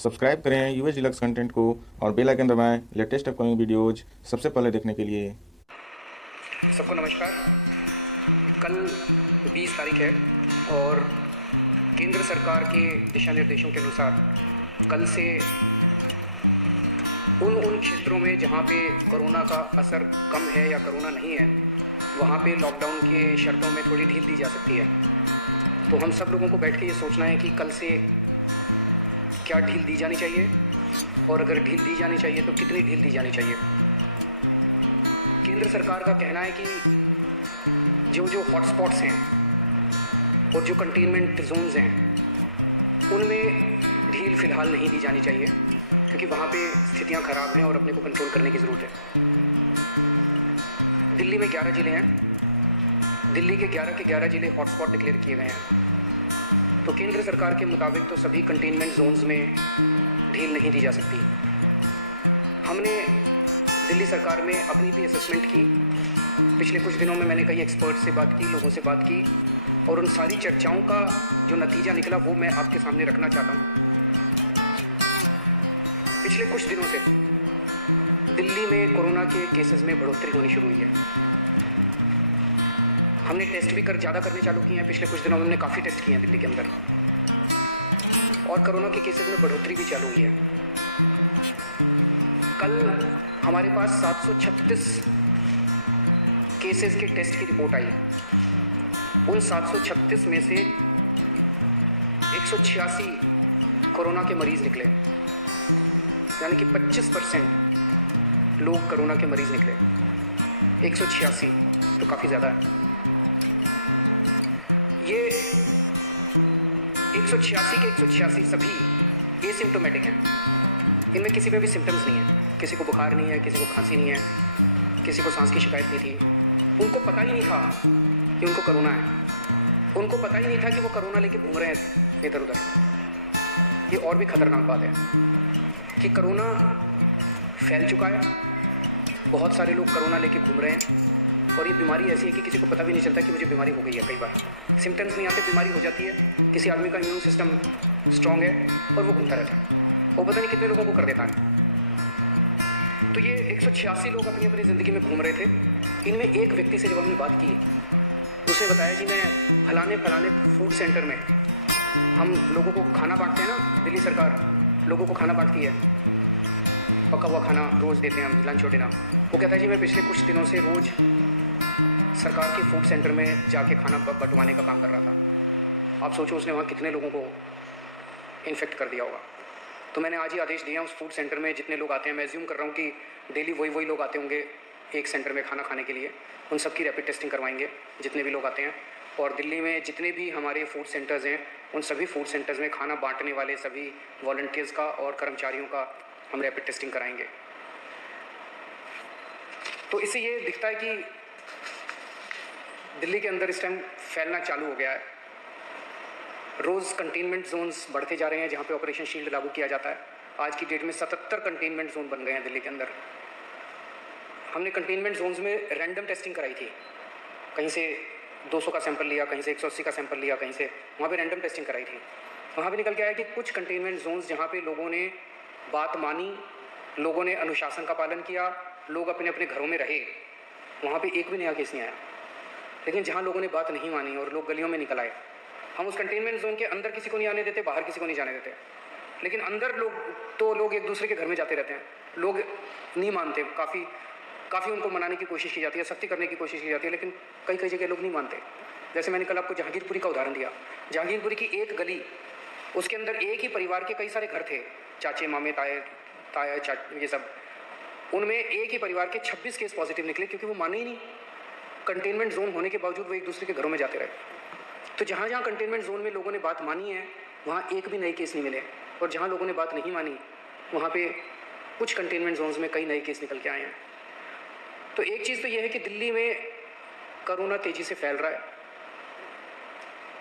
Subscribe करें US deluxe content को और बेल आइकन दबाएं लेटेस्ट अपकमिंग वीडियोज सबसे पहले देखने के लिए। सबको नमस्कार। कल 20 तारीख है और केंद्र सरकार के दिशा निर्देशों के अनुसार कल से उन क्षेत्रों में जहां पे कोरोना का असर कम है या कोरोना नहीं है वहां पे लॉकडाउन के शर्तों में थोड़ी ढील दी जा सकती है। तो हम सब लोगों को बैठ के ये सोचना है कि कल से क्या ढील दी जानी चाहिए और अगर ढील दी जानी चाहिए तो कितनी ढील दी जानी चाहिए। केंद्र सरकार का कहना है कि जो हॉटस्पॉट्स हैं और जो कंटेनमेंट जोन्स हैं उनमें ढील फ़िलहाल नहीं दी जानी चाहिए क्योंकि वहाँ पे स्थितियाँ ख़राब हैं और अपने को कंट्रोल करने की ज़रूरत है। दिल्ली में 11 ज़िले हैं। दिल्ली के 11 ज़िले हॉटस्पॉट डिक्लेयर किए गए हैं। तो केंद्र सरकार के मुताबिक तो सभी कंटेनमेंट जोन्स में ढील नहीं दी जा सकती। हमने दिल्ली सरकार में अपनी भी असेसमेंट की। पिछले कुछ दिनों में मैंने कई एक्सपर्ट से बात की, लोगों से बात की और उन सारी चर्चाओं का जो नतीजा निकला वो मैं आपके सामने रखना चाहता हूँ। पिछले कुछ दिनों से दिल्ली में कोरोना के केसेस में बढ़ोतरी होनी शुरू हुई है। हमने टेस्ट भी ज़्यादा करने चालू किए हैं। पिछले कुछ दिनों में हमने काफ़ी टेस्ट किए हैं दिल्ली के अंदर और कोरोना के केसेस में बढ़ोतरी भी चालू हुई है। कल हमारे पास 736 केसेस के टेस्ट की रिपोर्ट आई। उन 736 में से 186 कोरोना के मरीज़ निकले, यानी कि 25% लोग कोरोना के मरीज़ निकले। 186 तो काफ़ी ज़्यादा है। ये 186 के 186 सभी एसिम्प्टोमेटिक हैं। इनमें किसी में भी सिम्टम्स नहीं है। किसी को बुखार नहीं है, किसी को खांसी नहीं है, किसी को सांस की शिकायत नहीं थी। उनको पता ही नहीं था कि उनको कोरोना है। उनको पता ही नहीं था कि वो कोरोना लेके घूम रहे हैं इधर उधर। ये और भी खतरनाक बात है कि कोरोना फैल चुका है। बहुत सारे लोग कोरोना लेके घूम रहे हैं और ये बीमारी ऐसी है कि किसी को पता भी नहीं चलता कि मुझे बीमारी हो गई है। कई बार सिम्टम्स नहीं आते, बीमारी हो जाती है। किसी आदमी का इम्यून सिस्टम स्ट्रांग है और वो घूमता रहता है और पता नहीं कितने लोगों को कर देता है। तो ये 186 लोग अपनी अपनी ज़िंदगी में घूम रहे थे। इनमें एक व्यक्ति से जब हमने बात की, उसने बताया जी मैं फलाने फूड सेंटर में, हम लोगों को खाना बांटते हैं ना, दिल्ली सरकार लोगों को खाना बांटती है, पका हुआ खाना रोज़ देते हैं हम, लंच और डिनर। वो कहता है जी मैं पिछले कुछ दिनों से रोज़ सरकार के फूड सेंटर में जाके खाना बंटवाने का काम कर रहा था। आप सोचो उसने वहाँ कितने लोगों को इन्फेक्ट कर दिया होगा। तो मैंने आज ही आदेश दिया उस फूड सेंटर में जितने लोग आते हैं, मैं एज्यूम कर रहा हूँ कि डेली वही लोग आते होंगे एक सेंटर में खाना खाने के लिए, उन सब की रैपिड टेस्टिंग करवाएंगे जितने भी लोग आते हैं। और दिल्ली में जितने भी हमारे फूड सेंटर्स हैं उन सभी फूड सेंटर्स में खाना बांटने वाले सभी वॉलंटियर्स का और कर्मचारियों का हम रैपिड टेस्टिंग कराएंगे। तो इससे ये दिखता है कि दिल्ली के अंदर इस टाइम फैलना चालू हो गया है। रोज़ कंटेनमेंट जोन्स बढ़ते जा रहे हैं जहाँ पे ऑपरेशन शील्ड लागू किया जाता है। आज की डेट में 77 कंटेनमेंट जोन बन गए हैं दिल्ली के अंदर। हमने कंटेनमेंट जोन्स में रैंडम टेस्टिंग कराई थी। कहीं से 200 का सैंपल लिया, कहीं से 180 का सैंपल लिया, कहीं से, वहाँ पे रैंडम टेस्टिंग कराई थी। वहाँ पे निकल के आया कि कुछ कंटेनमेंट जोन्स जहाँ पे लोगों ने बात मानी, लोगों ने अनुशासन का पालन किया, लोग अपने अपने घरों में रहे, वहाँ पे एक भी नया केस नहीं आया। लेकिन जहाँ लोगों ने बात नहीं मानी और लोग गलियों में निकल आए, हम उस कंटेनमेंट जोन के अंदर किसी को नहीं आने देते, बाहर किसी को नहीं जाने देते। लेकिन अंदर लोग एक दूसरे के घर में जाते रहते हैं। लोग नहीं मानते, काफ़ी उनको मनाने की कोशिश की जाती है, सख्ती करने की कोशिश की जाती है, लेकिन कई जगह लोग नहीं मानते। जैसे मैंने कल आपको जहांगीरपुरी का उदाहरण दिया। जहांगीरपुरी की एक गली, उसके अंदर एक ही परिवार के कई सारे घर थे, चाचे मामे ताया ये सब। उनमें एक ही परिवार के 26 केस पॉजिटिव निकले क्योंकि वो माने ही नहीं। कंटेनमेंट जोन होने के बावजूद वो एक दूसरे के घरों में जाते रहे। तो जहाँ जहाँ कंटेनमेंट जोन में लोगों ने बात मानी है वहाँ एक भी नए केस नहीं मिले, और जहाँ लोगों ने बात नहीं मानी वहाँ पे कुछ कंटेनमेंट जोन्स में कई नए केस निकल के आए हैं। तो एक चीज़ तो यह है कि दिल्ली में कोरोना तेज़ी से फैल रहा है,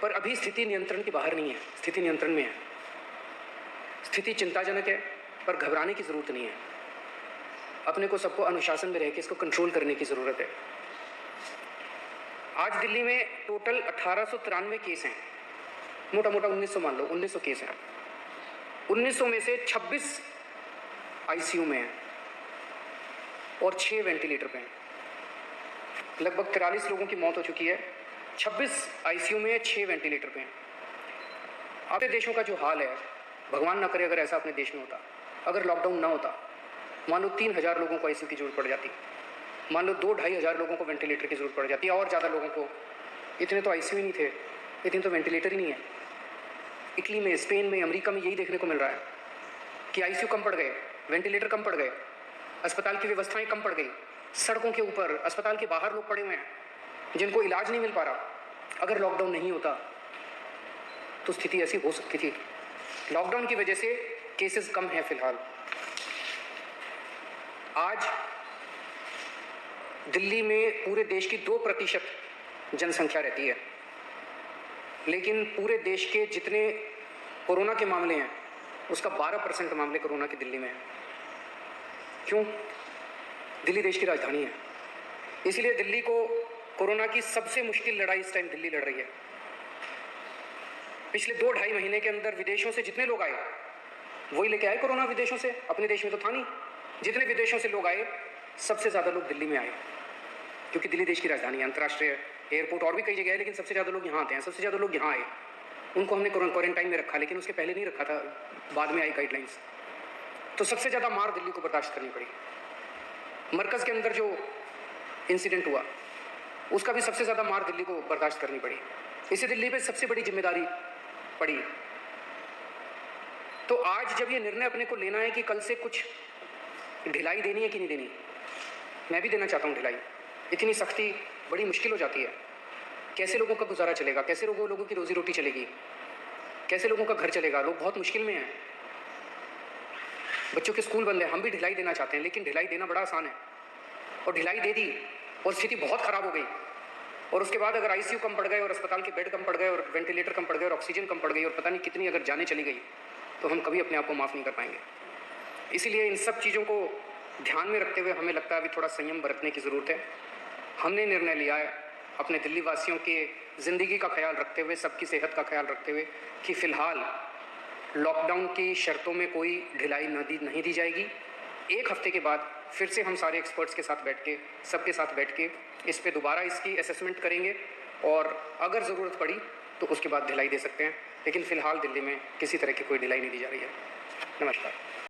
पर अभी स्थिति नियंत्रण के बाहर नहीं है, स्थिति नियंत्रण में है। स्थिति चिंताजनक है, पर घबराने की ज़रूरत नहीं है। अपने को सबको अनुशासन में रह के इसको कंट्रोल करने की ज़रूरत है। आज दिल्ली में टोटल 1893 केस हैं, मोटा 1900 मान लो, 1900 केस हैं। 1900 में से 26 आईसीयू में हैं और 6 वेंटिलेटर पे हैं। लगभग 43 लोगों की मौत हो चुकी है। 26 आईसीयू में है, 6 वेंटिलेटर पे हैं। अपने देशों का जो हाल है, भगवान ना करे अगर ऐसा अपने देश में होता, अगर लॉकडाउन ना होता, मान लो 3000 लोगों को आईसीयू की जरूरत पड़ जाती, मान लो 2-2.5 हज़ार लोगों को वेंटिलेटर की जरूरत पड़ जाती है, और ज़्यादा लोगों को। इतने तो आईसीयू नहीं थे, इतने तो वेंटिलेटर ही नहीं है। इटली में, स्पेन में, अमेरिका में यही देखने को मिल रहा है कि आईसीयू कम पड़ गए, वेंटिलेटर कम पड़ गए, अस्पताल की व्यवस्थाएं कम पड़ गई, सड़कों के ऊपर, अस्पताल के बाहर लोग पड़े हुए हैं जिनको इलाज नहीं मिल पा रहा। अगर लॉकडाउन नहीं होता तो स्थिति ऐसी हो सकती थी। लॉकडाउन की वजह से केसेस कम हैं फिलहाल। आज दिल्ली में पूरे देश की 2% जनसंख्या रहती है, लेकिन पूरे देश के जितने कोरोना के मामले हैं उसका 12% मामले कोरोना के दिल्ली में हैं। क्यों? दिल्ली देश की राजधानी है, इसलिए दिल्ली को कोरोना की सबसे मुश्किल लड़ाई इस टाइम दिल्ली लड़ रही है। पिछले 2-2.5 महीने के अंदर विदेशों से जितने लोग आए वही लेके आए कोरोना विदेशों से, अपने देश में तो था नहीं। जितने विदेशों से लोग आए सबसे ज़्यादा लोग दिल्ली में आए, क्योंकि दिल्ली देश की राजधानी है, अंतर्राष्ट्रीय एयरपोर्ट और भी कई जगह है, लेकिन सबसे ज़्यादा लोग यहाँ आते हैं। सबसे ज़्यादा लोग यहाँ आए, उनको हमने क्वारंटाइन में रखा, लेकिन उसके पहले नहीं रखा था, बाद में आई गाइडलाइंस। तो सबसे ज़्यादा मार दिल्ली को बर्दाश्त करनी पड़ी। मरकज़ के अंदर जो इंसिडेंट हुआ उसका भी सबसे ज़्यादा मार दिल्ली को बर्दाश्त करनी पड़ी। इसे दिल्ली पे सबसे बड़ी जिम्मेदारी पड़ी। तो आज जब ये निर्णय अपने को लेना है कि कल से कुछ ढिलाई देनी है कि नहीं देनी, मैं भी देना चाहता हूँ ढिलाई। इतनी सख्ती बड़ी मुश्किल हो जाती है। कैसे लोगों का गुजारा चलेगा, कैसे लोगों की रोजी रोटी चलेगी, कैसे लोगों का घर चलेगा? लोग बहुत मुश्किल में हैं, बच्चों के स्कूल बंद है। हम भी ढिलाई देना चाहते हैं, लेकिन ढिलाई देना बड़ा आसान है, और ढिलाई दे दी और स्थिति बहुत ख़राब हो गई, और उसके बाद अगर आईसीयू कम पड़ गए और अस्पताल के बेड कम पड़ गए और वेंटिलेटर कम पड़ गए और ऑक्सीजन कम पड़ गई और पता नहीं कितनी अगर जाने चली गई, तो हम कभी अपने आप को माफ़ नहीं कर पाएंगे। इसीलिए इन सब चीज़ों को ध्यान में रखते हुए हमें लगता है अभी थोड़ा संयम बरतने की ज़रूरत है। हमने निर्णय लिया है अपने दिल्ली वासियों के ज़िंदगी का ख्याल रखते हुए, सबकी सेहत का ख्याल रखते हुए, कि फ़िलहाल लॉकडाउन की शर्तों में कोई ढिलाई नहीं दी जाएगी। 1 हफ्ते के बाद फिर से हम सारे एक्सपर्ट्स के साथ बैठ के, सबके साथ बैठ के इस पे दोबारा इसकी असेसमेंट करेंगे, और अगर ज़रूरत पड़ी तो उसके बाद ढिलाई दे सकते हैं। लेकिन फ़िलहाल दिल्ली में किसी तरह की कोई ढिलाई नहीं दी जा रही है। नमस्कार।